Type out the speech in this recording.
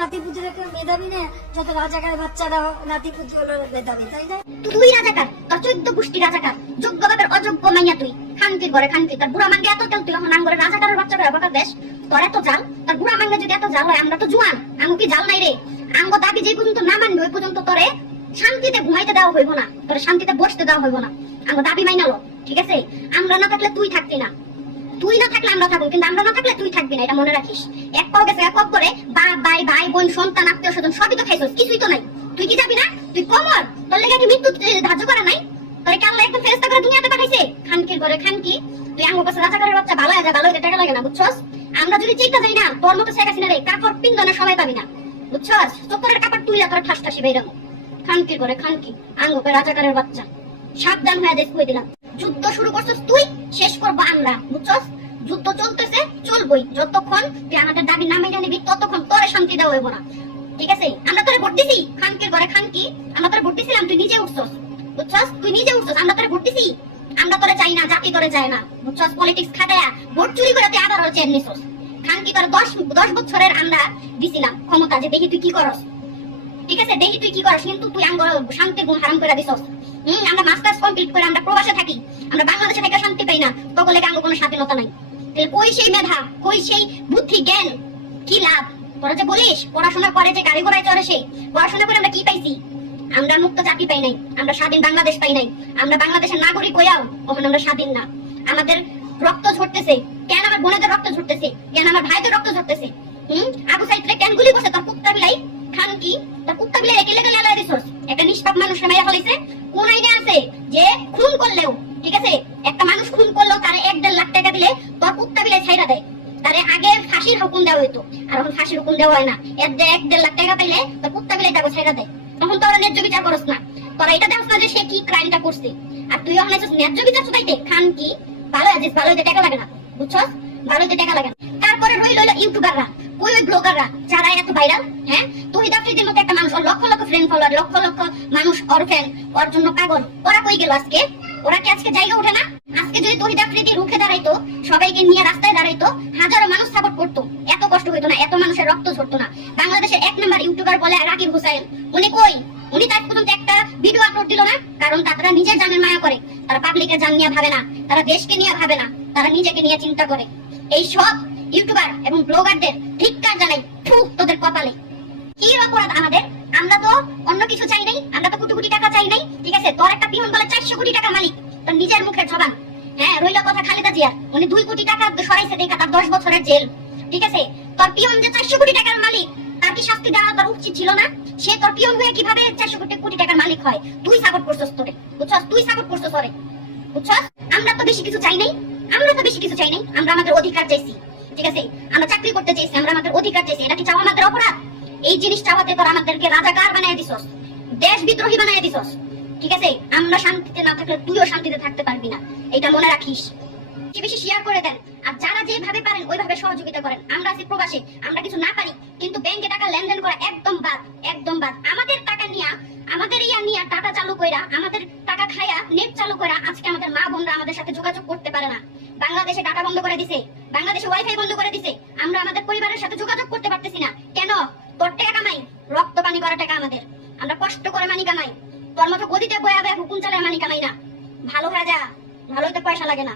নাতি পুজোর কেউ মেধাবী না, যত রাজাকার বাচ্চারা নাতি পুজো হলো মেধাবী, তাই না? তুই রাজাকার, তোর 14 গোষ্ঠী রাজাকার, যোগ্য বাপের অযোগ্য মাইয়া তুই, খানকির ঘরে খানকি, তোর বুড়া মাঙ্গে এত তেল, তুই এখন আঙ্গরে রাজাকারের বাচ্চা করে বকা দেশ, তোর এত জাল, তোর বুড়া মাঙ্গে যদি এত জাল হয়, আমরা তো জুয়ান, আঙ্গু কি জাল নাই রে? আঙ্গ দাবি যে পর্যন্ত না মানবে ওই পর্যন্ত তোরে শান্তিতে ঘুমাইতে দেওয়া হইব না, তোরে শান্তিতে বসতে দেওয়া হইব না, আঙ্গ দাবি মাইনালো, ঠিক আছে? আমরা না থাকলে তুই থাকতি না, তুই না থাকলে আমরা থাকবো, কিন্তু আমরা না থাকলে তুই থাকবি না, এটা মনে রাখিস। এক পাও গেছে এক পাও করে, বাপ ভাই ভাই বোন সন্তান আত্মীয় স্বজন সবই তো খাইছস, কিছুই তো নাই, তুই কি যাবি না? তুই কমর, তোর লেগে কি মৃত্যু ধার্য করা নাই? তোরে কি আল্লাহ একদম ফেরেশতা করে দুনিয়াতে পাঠাইছে? খানকির ঘরে খানকি, তুই আঙ্গুর কাছে রাজাকারের বাচ্চা, ভালো হয়ে যা, ভালো হইতে টাকা লাগে না, বুঝছস? আমরা যদি চিন্তা যাই না, তোর মতো শেখ হাসিনা রে কাপড় পিন্দনের সময় পাবি না, বুঝছস? চোখের কাপড় তুই তোর ঠাস ঠাসি বেরোবো। খানকির ঘরে খানকি, আঙ্গুকে রাজাকারের বাচ্চা, সাবধান হয়ে দেখ, কই দিলাম। যুদ্ধ শুরু করছস তুই, শেষ করবো আমরা, বুঝছস? যুদ্ধ চলতেছে, চলবই, যতক্ষণ তুই আমাদের দাবি না মেনে নিবি ততক্ষণ তোরে শান্তি দেওয়া হইব না, ঠিক আছে? আমরা তোরে ভোট দিছি, খানকির ঘরে খানকি, আমরা তোরে ভোট দিছিলাম, তুই নিজে উঠছস, বুঝছস? তুই নিজে উঠছস, আমরা তোরে ভোট দিছি, আমরা তোরে চাই না, জাতি তোরে চায় না, বুঝছস? পলিটিক্স খাটায়া ভোট চুরি করে তুই আবার চেয়ার নিছস। খানকি তোরে 10 বছরের আমরা দিছিলাম ক্ষমতা, যে দেখি তুই কি করস, ঠিক আছে? দেখি তুই কি করস, কিন্তু তুই আঙ্গ শান্তি গুণ হারাম করে দিছস। আমরা মাস্টার্স কমপ্লিট করে আমরা প্রবাসে থাকি, আমরা বাংলাদেশে থেকে শান্তি পাই না, তকলে আঙ্গ কোনো স্বাধীনতা নাই। কই সেই মেধা, কই সেই বুদ্ধি জ্ঞান, কি লাভ? তোরা যে বলিস পড়াশোনা করে যে গাড়ি ঘোড়ায় চড়ে, সেই পড়াশোনা করে আমরা কি পাইছি? আমরা মুক্ত জাতি পাই নাই, আমরা স্বাধীন বাংলাদেশ পাই নাই, আমরা বাংলাদেশের নাগরিক হইয়াও ওখানে আমরা স্বাধীন না। আমাদের রক্ত ঝরতেছে, কেন আমার বোনেদের রক্ত ঝরতেছে, কেন আমার ভাইদের রক্ত ঝরতেছে? আবু সাইদরে কেন গুলি করছে তোর কুত্তা বিলাই? খানকি, তোর কুত্তা বিলাই একে লেগে লালায় দিছস, একটা নিষ্পাপ মানুষের মাইয়া ফলাইছে। কোন আইনে আছে যে খুন করলেও, ঠিক আছে, একটা মানুষ খুন করলেও তারে 1-1.5 লাখ টাকা দিলে তোর কুত্তা বিলাই ছাইরা দেয়? তারে আগে ফাঁসির হুকুম দেওয়া হইতো, আর এখন ফাঁসির হুকুম দেওয়া হয় না, 1-1.5 লাখ টাকা পাইলে তোর কুত্তা বিলাই তাকে ছাইরা দেয়। তখন তোরা ন্যায্য বিচার করস না, তোরা এটা দেখছ না যে সে কি ক্রাইমটা করছে, আর তুই এখন আছিস ন্যায্য বিচার চুদাইতে। খানকি, ভালো আছিস, ভালো হইতে টাকা লাগে না, বুঝছস? ভালো হইতে টাকা লাগে না। তারপরে রইল ইউটিউবাররা, ওই ব্লগাররা যারা এত ভাইরাল, হ্যাঁ? তহিদ আফ্রিদির মতো একটা মানুষ, লক্ষ লক্ষ ফ্রেন্ড ফলোয়ার, লক্ষ লক্ষ মানুষ ওর ফ্যান, ওর জন্য পাগল, ওরা কই গেল আজকে? ওরা কি আজকে জায়গা ওঠে না? আজকে যদি তহিদ আফ্রিদি রুখে দাঁড়াইতো, সবাইকে নিয়ে রাস্তায় দাঁড়াইতো, হাজারো মানুষ সাপোর্ট করতো, এত কষ্ট হইতো না, এত মানুষের রক্ত ঝরতো না। বাংলাদেশের 1 নম্বর ইউটিউবার বলে রাকিব হুসাইন, উনি কই? উনি তার পর্যন্ত একটা ভিডিও আপলোড দিল না, কারণ তারা নিজের জানের মায়া করে, তারা পাবলিকের জান নিয়ে ভাবে না, তারা দেশকে নিয়ে ভাবে না, তারা নিজেকে নিয়ে চিন্তা করে। এই সব ইউটিউবার এবং ব্লগারদের ধিক্কার জানাই, ফু তোদের কপালে। কি অপরাধ আমাদের? আমরা তো অন্য কিছু চাই নাই, আমরা তো কোটি কোটি টাকা চাই নাই, ঠিক আছে? তোর একটা পিয়ন বলে 400 কোটি টাকার মালিক, তোর নিজের মুখের জবান। হ্যাঁ, রইল কথা খালেদা জিয়ার, উনি 2 কোটি টাকা সরাইছে দেখা তার 10 বছরের জেল, ঠিক আছে? তোর পিয়ন যে 400 কোটি টাকার মালিক, তার কি শাস্তি দেওয়া তোর উচিত ছিল না? সে তোর পিয়ন হয়ে কিভাবে 400 কোটি টাকার মালিক হয়? তুই সাপোর্ট করছস তোরে, বুঝছস? তুই সাপোর্ট করছস ওরে, বুঝছস? আমরা তো বেশি কিছু চাই নাই, আমরা তো বেশি কিছু চাই নাই, আমরা আমাদের অধিকার চাইছি, ঠিক আছে? আমরা চাকরি করতে চাইছি, আমরা আমাদের অধিকার চাইছি, এটা কি চাওয়া আমাদের অপরাধ? এই জিনিস চাওয়াতে তোর আমাদেরকে রাজাকার বানায় দিছস, দেশ বিদ্রোহী বানায় দিছস, ঠিক আছে? আমরা শান্তিতে না থাকলে তুইও শান্তিতে থাকতে পারবি না, এটা মনে রাখিস। বেশি শেয়ার করে দেন, আর যারা যেভাবে পারেন ওইভাবে সহযোগিতা করেন। আমরা আছি প্রবাসী, আমরা কিছু না পারি, কিন্তু ব্যাংকে টাকা লেনদেন করা একদম বাদ, একদম বাদ। আমাদের টাকা নিয়া, আমাদের নিয়া টাকা চালু কইরা, আমাদের টাকা খায়া নেট চালু কইরা আজকে আমাদের মা বোনরা আমাদের সাথে যোগাযোগ করতে পারে না। বাংলাদেশে টাকা বন্ধ করে দিছে, বাংলাদেশে ওয়াইফাই বন্ধ করে দিছে, আমরা আমাদের পরিবারের সাথে যোগাযোগ করতে পারতেছি না। কেন? তোর টাকা কামাই, রক্ত পানি করা টাকা আমাদের, আমরা কষ্ট করে মানি কামাই, তোর মতো গদিতে বয়া হুকুম চালায় মানি কামাই না। ভালো হয়ে যা, ভালো হইতে পয়সা লাগে না।